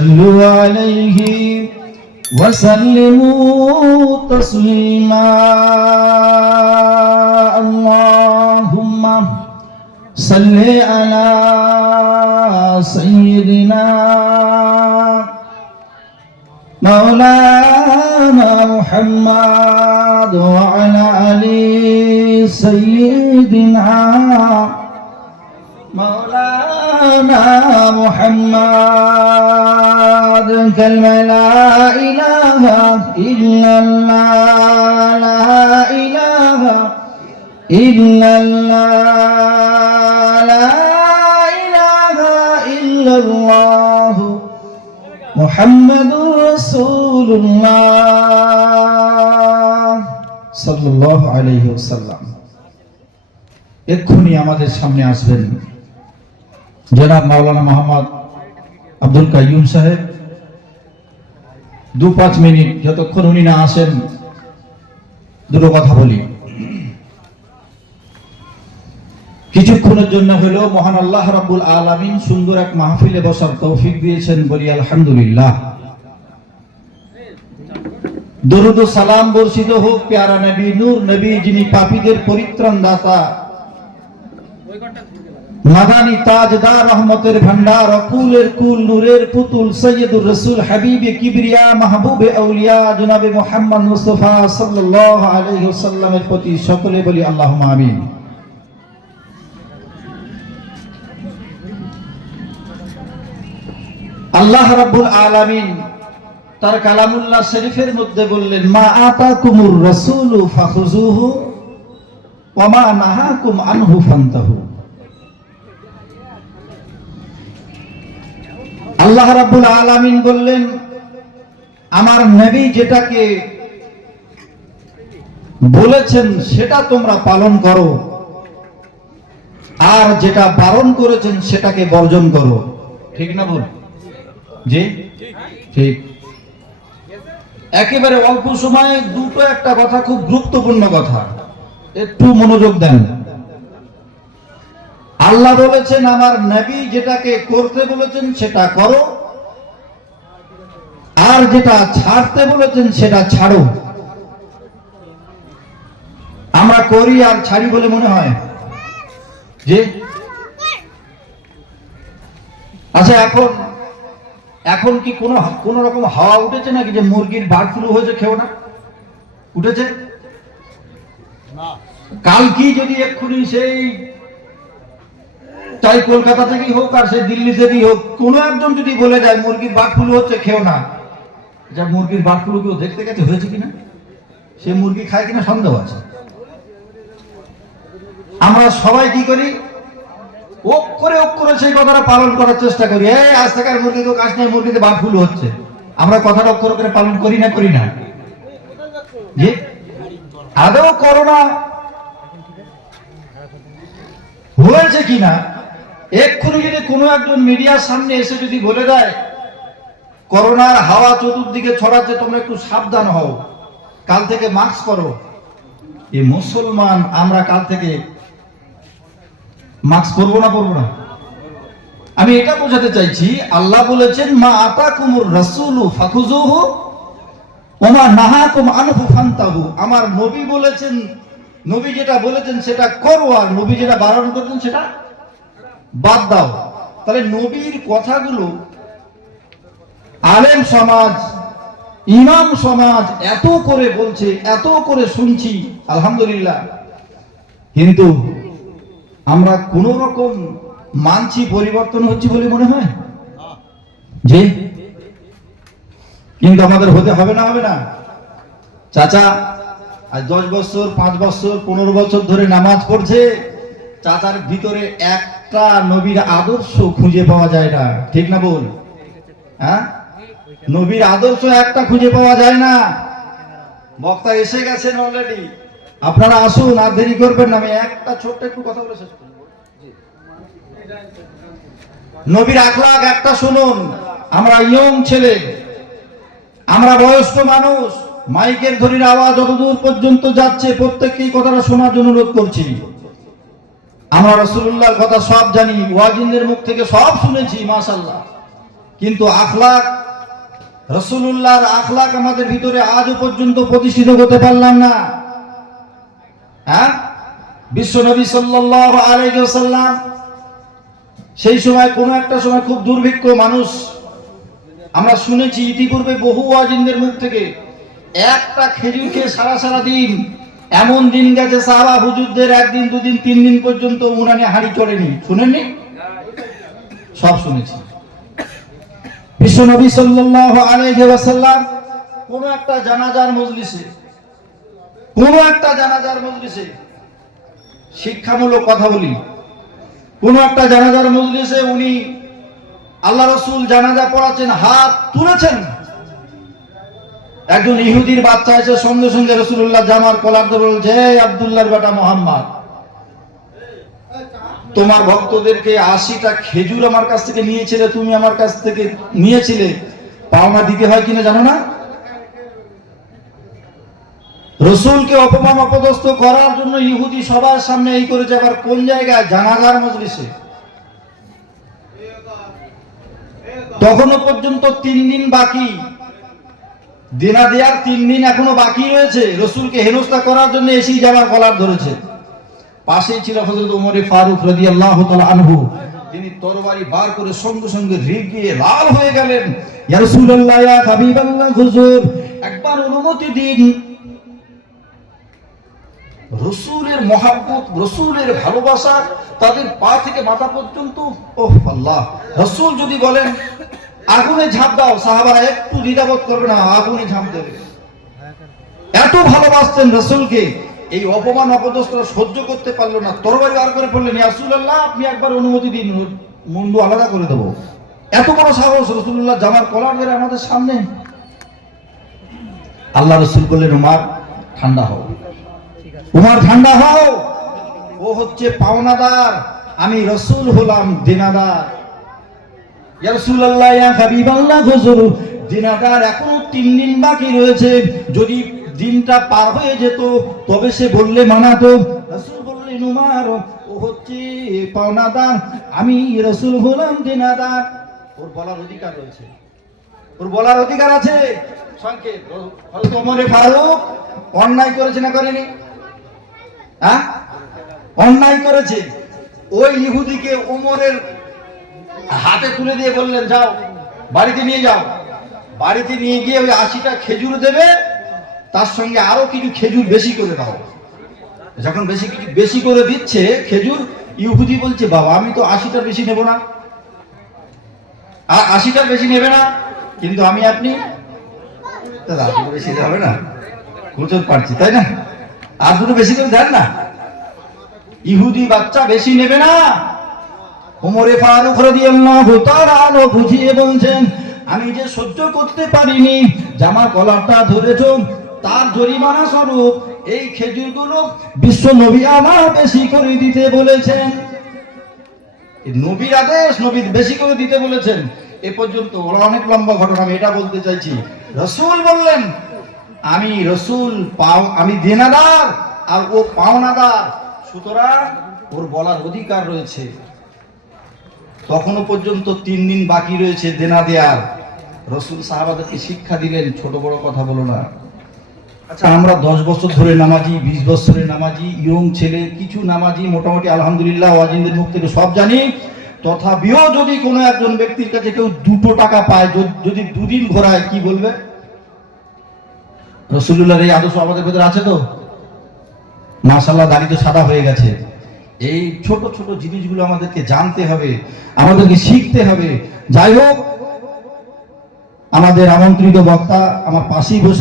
صلوا عليه وسلموا تسليما اللهم صل على سيدنا مولانا محمد وعلى آل سيدنا مولانا محمد كلمة لا إله إلا الله لا إله إلا الله لا إله إلا الله محمد رسول الله صلى الله عليه وسلم এক্ষুনি আমাদের সামনে আসবেন জনাব মাওলানা মোহাম্মদ আব্দুল কাইয়ুম সাহেব। 2-5 মিনিট যতক্ষণ উনি না আসেন দুটো কথা বলি। কিছুক্ষণের জন্য হলো মহান আল্লাহ রাব্বুল আলামিন সুন্দর এক মাহফিলে বসার তৌফিক দিয়েছেন, বলি আলহামদুলিল্লাহ। দরুদ ও সালাম বর্ষিত হোক প্যারা নবী নূর নবী, যিনি পাপীদের পরিত্রাণ দাতা, মাদানী তাজদার, রহমতের ভান্ডার, অকুলের কুল, নূরের পুতুল, সৈয়দুর রাসূল, হাবিবে কিবরিয়া, মাহবুবে আউলিয়া জনাবে মুহাম্মদ মুস্তাফা সাল্লাল্লাহু আলাইহি ওয়াসাল্লামের প্রতি সকলে বলি আল্লাহুম্মা আমিন। আল্লাহ রাব্বুল আলামিন তার কালামুল্লাহ শরীফের মধ্যে বললেন, মা আতাকুমুর রাসূলু ফাখুযুহু ওয়া মা নাহাকুম আনহু ফান্তাহু। আল্লাহ রাব্বুল আলামিন বললেন, আমার নবী যেটাকে বলেছেন সেটা তোমরা পালন করো, আর যেটা বারণ করেছেন সেটাকে বর্জন করো। ঠিক না বল? জি ঠিক। একেবারে অল্প সময়ে দুটো একটা কথা, খুব গুরুত্বপূর্ণ কথা, একটু মনোযোগ দেন। আল্লাহ বলেছেন আমার নবী যেটাকে করতে বলেছেন সেটা করো, আর যেটা ছাড়তে বলেছেন সেটা ছাড়ো। আমরা করি আর ছাড়ি বলে মনে হয় যে আচ্ছা, এখন কি কোন রকম হাওয়া উঠেছে নাকি যে মুরগির বার্ড ফ্লু হয়েছে, খেও না? উঠেছে? কাল কি যদি এক্ষুনি সেই চাই কলকাতা থেকেই হোক আর সেই দিল্লি থেকেই হোক, কোন একজন যদি বলে যায় মুরগির বার্ড ফ্লু হচ্ছে, খেও না, যা মুরগির বার্ড ফ্লু কেউ দেখতে গেছে হয়েছে কিনা, সে মুরগি খায় কিনা সন্দেহ আছে। আমরা সবাই কি করি, অক্ষরে সেই কথাটা পালন করার চেষ্টা করি। আজ থেকে আর মুরগি তো কাজ নেই, মুরগিতে বার্ড ফ্লু হচ্ছে। আমরা কথাটা অক্ষর করে পালন করি না জি? আদৌ করোনা হয়েছে কিনা এক্ষুনি যদি কোনো একজন মিডিয়ার সামনে এসে যদি বলে দেয় করোনার হাওয়া চতুর্দিকে ছড়াচ্ছে, তোমরা একটু সাবধান হও, কাল থেকে মাস্ক পরো, এই মুসলমান আমরা কাল থেকে মাস্ক পরবো না? আমি এটা বোঝাতে চাইছি, আল্লাহ বলেছেন মা আতাকুমুর রাসূলু ফাখুযুহু ওয়া মা নাহাকুম আনহু ফান্তাহু। আমার নবী বলেছেন, নবী যেটা বলেছেন সেটা করো, আর নবী যেটা বারণ করেছেন সেটা বাদ দাও। তাহলে নবীর কথাগুলো আলেম সমাজ, ইমাম সমাজ এত করে বলছে, এত করে শুনছি, আলহামদুলিল্লাহ, কিন্তু আমরা কোন রকম মানছি, পরিবর্তন হচ্ছে বলে মনে হয় যে, কিন্তু আমাদের হতে হবে না? চাচা আজ 10 বছর, 5 বছর, 15 বছর ধরে নামাজ পড়ছে, চাচার ভিতরে একটা নবীর আদর্শ খুঁজে পাওয়া যায় না। ঠিক না বল? হ্যাঁ, নবীর আদর্শ একটা খুঁজে পাওয়া যায় না। বক্তা এসে গেছেন অলরেডি, আপনারা আসুন, আর দেরি করবেন না। আমি একটা ছোট্ট একটু কথা বলে শেষ করব। নবীর আখলাক একটা শুনুন। আমরা ইয়ং ছেলে, আমরা বয়স্ক মানুষ, মাইকের ধ্বনির আওয়াজ যতদূর পর্যন্ত যাচ্ছে প্রত্যেককেই কথাটা শোনার জন্য অনুরোধ করছি। আমরা রাসূলুল্লাহর কথা সব জানি, ওয়াজিনদের মুখ থেকে সব শুনেছি, মাশাআল্লাহ, কিন্তু আখলাক, রাসূলুল্লাহর আখলাক আমাদের ভিতরে আজও পর্যন্ত প্রতিষ্ঠিত করতে পারলাম না। হ্যাঁ, বিশ্বনবী সাল্লাল্লাহু আলাইহি ওয়াসাল্লাম সেই সময় কোন একটা সময় খুব দুর্ভিক্ষ মানুষ, আমরা শুনেছি ইতিপূর্বে বহু ওয়াজিনদের মুখ থেকে, একটা খেজুর খেয়ে সারা দিন, এমন দিন গেছে সাহাবা হুজুরদের একদিন দুদিন 3 দিন পর্যন্ত উনানে হাঁড়ি চড়েনি। শুনেননি? সব শুনেছি। বিশ্বনবী সাল্লাল্লাহু আলাইহি ওয়াসাল্লাম কোন একটা জানাজার মজলিসে শিক্ষামূলক কথা বলি, কোন একটা জানাজার মজলিসে উনি আল্লাহ রাসূল জানাজা পড়াচ্ছেন, হাত তুলেছেন, একজন ইহুদির বাচ্চা এসে সঙ্গে সঙ্গে রাসূলুল্লাহ জামার কলার ধরে বলছে, হে আব্দুল্লাহর বেটা মুহাম্মদ, তোমার ভক্তদেরকে 80টা খেজুর আমার কাছ থেকে নিয়েছিলে, তুমি আমার কাছ থেকে নিয়েছিলে, পাওনা দিতে হয় কিনা জানো না? রাসূলকে অপমান অপদস্থ করার জন্য ইহুদি সবার সামনে এই করেছে। আবার কোন জায়গায়? জানাজার মজলিসে। তখনও পর্যন্ত 3 দিন বাকি, দেনা দেয়ার 3 দিন এখনো বাকি রয়েছে। রাসূলকে হেনস্থা করার জন্য এসেই জামার কলার ধরেছে। পাশেই ছিল হযরত ওমর ফারুক রাদিয়াল্লাহু তাআলা আনহু। তিনি তরবারি বার করে সঙ্গে সঙ্গে রেগে লাল হয়ে গেলেন। ইয়া রাসূলুল্লাহ, ইয়া হাবিবাল্লাহ, হুজুর একবার অনুমতি দিন। রাসূলের মহব্বত, রাসূলের ভালোবাসা তাদের পা থেকে মাথা পর্যন্ত। ওহ আল্লাহ! রাসূল যদি বলেন আগুনে ঝাঁপ দাও, সাহাবারা একটু দ্বিধাবোধ করবে না, আগুনে ঝাঁপ দেবে। এত ভালোবাসতেন রাসূলকে। এই অপমান অপদস্থ সহ্য করতে পারলো না, তরবারি বার করে বললেন, ইয়া রাসূলুল্লাহ, আপনি একবার অনুমতি দিন, মুন্ডু আলাদা করে দেব। এত বড় সাহস! রাসূলুল্লাহ জামার কলার ধরে আমাদের সামনে। আল্লাহ রাসূল বললেন, উমর ঠান্ডা হও, উমর ঠান্ডা হও, ও হচ্ছে পাওনাদার, আমি রাসূল হলাম দেনাদার। ইয়া রাসূলুল্লাহ, ইয়া হাবিবাল্লাহ, হুজুর দেনাদার এখনো 3 দিন বাকি রয়েছে, যদি দিনটা পার হয়ে যেত তবে সে বললে মানাতো। রাসূল বললেন, উমর ও হচ্ছে পাওনাদার, আমি রাসূল হলাম দেনাদার। ওর বলার অধিকার রয়েছে, ওর বলার অধিকার আছে। সংক্ষেপ, হযরত ওমর ফারুক অন্যায় করেছে না করেনি? হ্যাঁ, অন্যায় করেছে। ওই ইহুদিকে ওমরের হাতে তুলে দিয়ে বললেন, যাও বাড়িতে নিয়ে যাও। বাড়িতে নিয়ে গিয়ে ওই 80টা খেজুর দেবে, তার সঙ্গে আরো কিছু খেজুর বেশি করে দাও। যখন বেশি করে দিচ্ছে খেজুর, ইহুদি বলছে, বাবা আমি তো 80টার বেশি নেব না, আর 80টার বেশি নেবে না, কিন্তু আমি আপনি বেশি হবে না, খুঁজত পারছি, তাই না? আর দুটো বেশি করে দেন না। ইহুদি বাচ্চা বেশি নেবে না। ওমর ফারুক রাদিয়াল্লাহু তাআলা আনহু বুঝিয়ে বলছেন, আমি যে সহ্য করতে পারিনি, জামা কলারটা ধরেছ, তার জরিমানা স্বরূপ এই খেজুরগুলো বিশ্ব নবী আমার বেশি করে দিতে বলেছেন। নবীর আদেশ, নবী বেশি করে দিতে বলেছেন। এ পর্যন্ত অনেক লম্বা ঘটনা, আমি এটা বলতে চাইছি। রাসূল বললেন, আমি রাসূল, আমি দেনাদার আর ও পাওনাদার, সুতরাং ওর বলার অধিকার রয়েছে। তখনও পর্যন্ত 3 দিন বাকি রয়েছে দেনা দেয়ার। রাসূল সাহাবাদেরকে শিক্ষা দিলেন, ছোট বড় কথা বলো না। আচ্ছা, আমরা 10 বছর ধরে নামাজি, 20 বছরের নামাজি, ইয়ং ছেলে, কিছু নামাজি মোটামুটি আলহামদুলিল্লাহ ওয়াজিনদের মুখ থেকে সব জানি। তথাপিও যদি কোনো একজন ব্যক্তির কাছে কেউ 2 টাকা পায়, যদি 2 দিন ঘোরায়, কি বলবে? রাসূলুল্লাহর এই আদর্শ আমাদের ভিতরে আছে তো? মাশাআল্লাহ, দাড়ি তো সাদা হয়ে গেছে। এই ছোট ছোট জিনিসগুলো আমাদেরকে জানতে হবে, আমাদেরকে শিখতে হবে। যাই হোক, আমাদের আমন্ত্রিত বক্তা আমার পাশেই বসে